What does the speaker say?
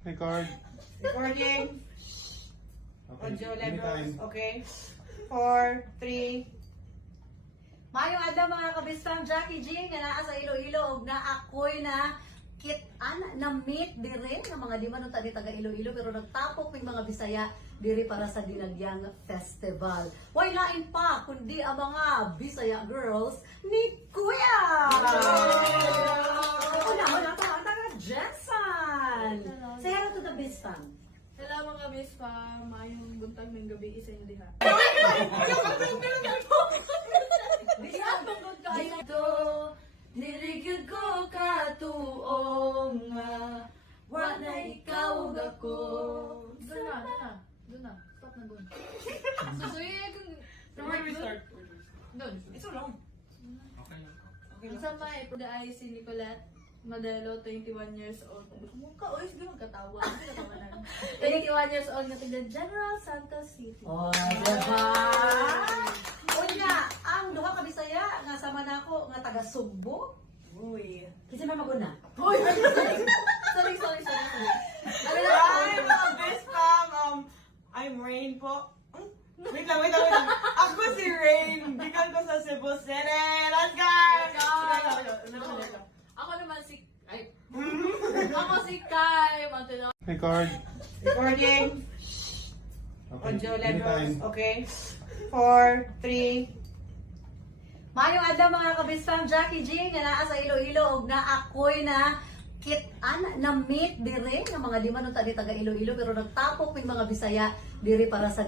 Record. Recording. Okay. Audio Anytime. levels. Okay. 4, 3. Mayong adlaw mga kabistang Jackie G nga naa sa Iloilo ug na ako'y na kit-an na meet dire nga mga di man tani taga Iloilo pero nagtapok ning mga Bisaya diri para sa Dinagyang Festival. Way lain pa kundi ang mga Bisaya girls ni Kuya. Una pa ang taga Jensen. Say hello to the Bistang. Hello mga Bispa, maayong buntag ng gabi isa yung diha. Bisang tungkol kayo nirigid ko katuong wa na ikaw ako. Doon na. Stop na doon. Susuyin kung... Where do we start? Doon. It's so long. Okay. Okay. Sa may ay si Nicolette Madelo, 21 years old. Mukha, oy, sige magkatawa. Sige katawanan. 21 years old na taga General Santos City. Oh, diba? Unya, ang duha ka Bisaya nga sama nako nga taga Sugbo. Uy, kasi may maguna. Uy! Sorry. Hi, mga best fam. I'm Rain po. Wait lang. Ako si Rain. Bikal ko sa Cebu City. Let's go! Ako naman si... Ay! Ako si Kai Monteno. Record. Recording. Okay. Audio Anytime. levels. Okay. 4, 3. Mayong adlaw mga kabistang Jackie G nga naa sa Iloilo ug na ako'y na kit-an na meet dire nga mga di man tani taga Iloilo pero nagtapok ning mga Bisaya diri para sa